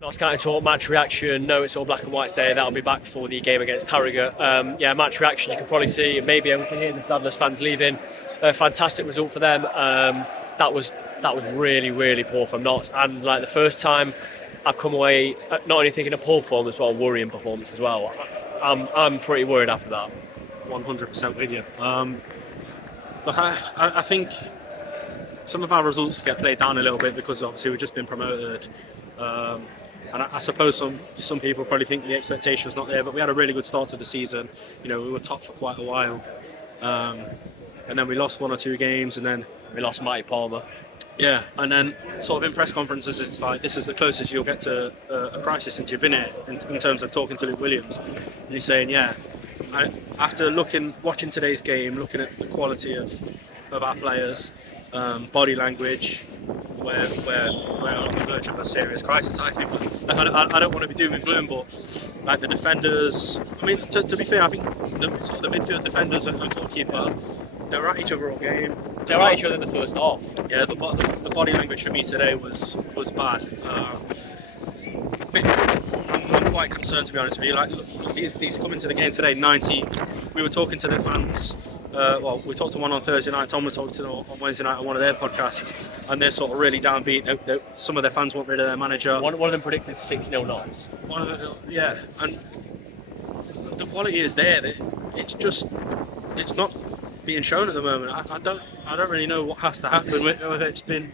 Notts County talk, match reaction. No, it's all black and white today. That'll be back for the game against Harrogate. Match reaction. You can probably see, maybe able to hear the Sadler's fans leaving. A fantastic result for them. That was really, really poor from Notts. And like the first time, I've come away not only thinking a poor performance, but a worrying performance as well. I'm pretty worried after that. 100% with you. Look, I think some of our results get played down a little bit because obviously we've just been promoted. And I suppose some people probably think the expectation was not there, but we had a really good start to the season. You know, we were top for quite a while, and then we lost one or two games, and then We lost Matty Palmer. yeah, and then sort of in press conferences, it's like this is the closest you'll get to a crisis since you've been here in terms of talking to Luke Williams. And he's saying, after watching today's game, looking at the quality of our players, body language, we're on the verge of a serious crisis. I think. Like, I don't want to be doom and gloom, but like the defenders. I mean, to be fair, I think the midfield defenders and goalkeeper, they were at each other all game. They were at each other in the first half. Yeah, the body language for me today was bad. I'm quite concerned, to be honest with you. Like, look, these coming to the game today, 19th. We were talking to the fans. We talked to one on Thursday night. Tom was talking to them on Wednesday night on one of their podcasts, and they're sort of really downbeat. Some of their fans want rid of their manager. One of them predicted 6-0 Notts. And the quality is there. It's not being shown at the moment. I don't really know what has to happen. Whether it's been,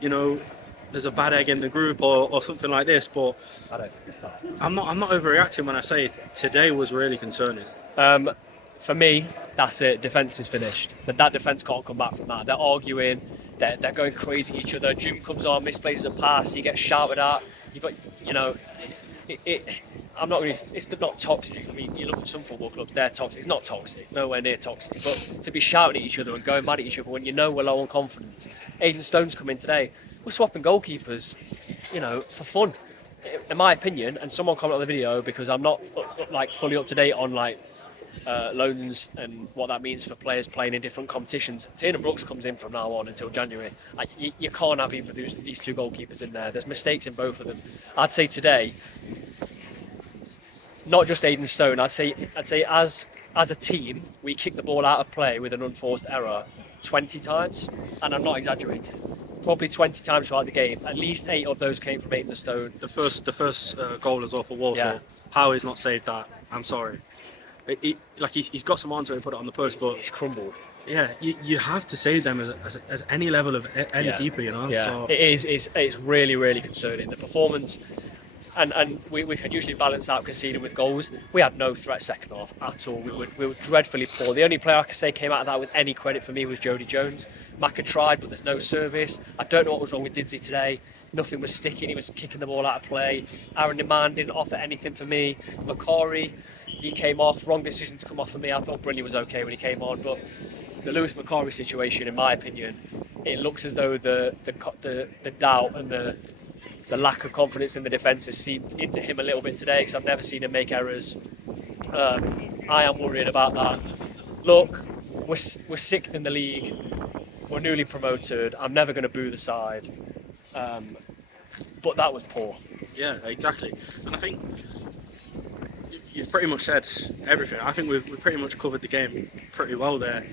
there's a bad egg in the group or something like this. But I don't think it's that. I'm not overreacting when I say today was really concerning. For me, that's it. Defence is finished. That defence can't come back from that. They're arguing. They're going crazy at each other. Jim comes on, misplaces a pass. He gets shouted at. You've got, I'm not really. It's not toxic. I mean, you look at some football clubs; they're toxic. It's not toxic. Nowhere near toxic. But to be shouting at each other and going mad at each other when you know we're low on confidence. Aidan Stone's come in today. We're swapping goalkeepers, for fun, in my opinion. And someone commented on the video because I'm not like fully up to date on loans and what that means for players playing in different competitions. Tiernan Brooks comes in from now on until January. You can't have either of these two goalkeepers in there. There's mistakes in both of them. I'd say today, not just Aidan Stone. I'd say as a team, we kicked the ball out of play with an unforced error 20 times, and I'm not exaggerating. Probably 20 times throughout the game. At least 8 of those came from Aidan Stone. The first goal as well for Walsall. Yeah. How he's not saved that? I'm sorry. He's got some onto it and put it on the post, but he's crumbled. Yeah, you have to save them as any level of any keeper, Yeah, so. It's really, really concerning. The performance, and we can usually balance out conceding with goals. We had no threat second half at all. We were dreadfully poor. The only player I can say came out of that with any credit for me was Jody Jones. Maka tried, but there's no service. I don't know what was wrong with Didsey today. Nothing was sticking. He was kicking the ball out of play. Aaron Deman didn't offer anything for me. Macari, he came off. Wrong decision to come off for me. I thought Brindley was okay when he came on, but the Lewis Macari situation, in my opinion, it looks as though the doubt and the lack of confidence in the defence has seeped into him a little bit today, because I've never seen him make errors. I am worried about that. Look, we're 6th in the league. We're newly promoted. I'm never going to boo the side. But that was poor. Yeah, exactly. And I think you've pretty much said everything. I think we've pretty much covered the game pretty well there.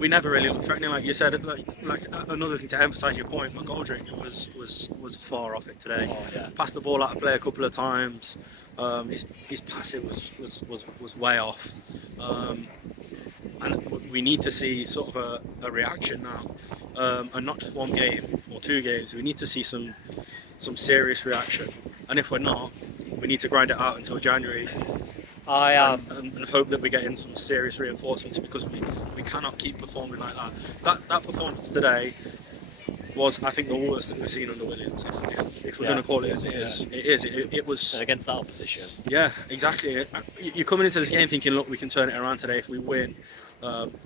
We never really looked threatening, like you said. Like another thing to emphasise your point, McGoldrick was far off it today. Oh, yeah. Passed the ball out of play a couple of times. His passing was way off. And we need to see sort of a reaction now, and not just one game or 2 games. We need to see some serious reaction. And if we're not, we need to grind it out until January. And hope that we get in some serious reinforcements, because we cannot keep performing like that. That performance today was, I think, the worst that we've seen under Williams. If we're going to call it as it is, it was. And against that opposition. Yeah, exactly. You're coming into this game thinking, look, we can turn it around today if we win,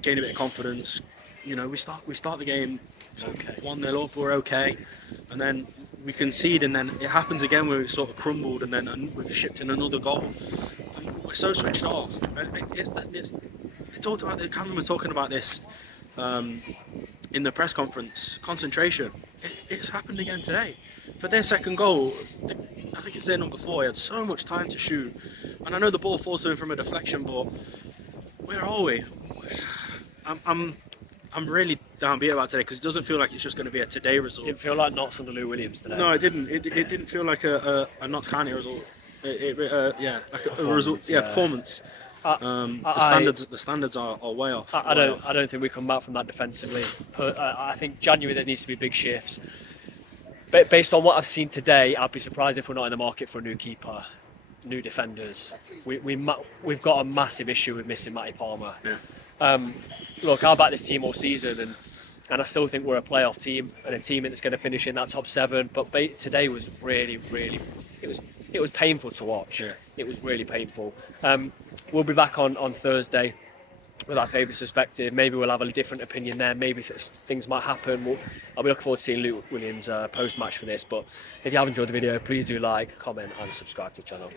gain a bit of confidence. We start the game. Okay. 1-0 up, we're okay, and then we concede, and then it happens again where we sort of crumbled, and then we've shipped in another goal. And we're so switched off. It's talked about. Cameron was talking about this in the press conference. Concentration. it's happened again today. For their second goal, I think it's their number 4. He had so much time to shoot, and I know the ball falls to him from a deflection, but where are we? I'm really downbeat about today because it doesn't feel like it's just going to be a today result. Didn't feel like Notts under Lou Williams today. No, it didn't. It didn't feel like a Notts County result. Like a result. Yeah, performance. The standards are way off. I don't think we come back from that defensively. I think January there needs to be big shifts. But based on what I've seen today, I'd be surprised if we're not in the market for a new keeper, new defenders. We've got a massive issue with missing Matty Palmer. Yeah. Look, I've backed this team all season, and I still think we're a playoff team and a team that's going to finish in that top 7. But today was really, it was painful to watch. Yeah. It was really painful. We'll be back on Thursday with our favourite suspected. Maybe we'll have a different opinion there. Maybe things might happen. I'll be looking forward to seeing Luke Williams post-match for this. But if you have enjoyed the video, please do like, comment and subscribe to the channel.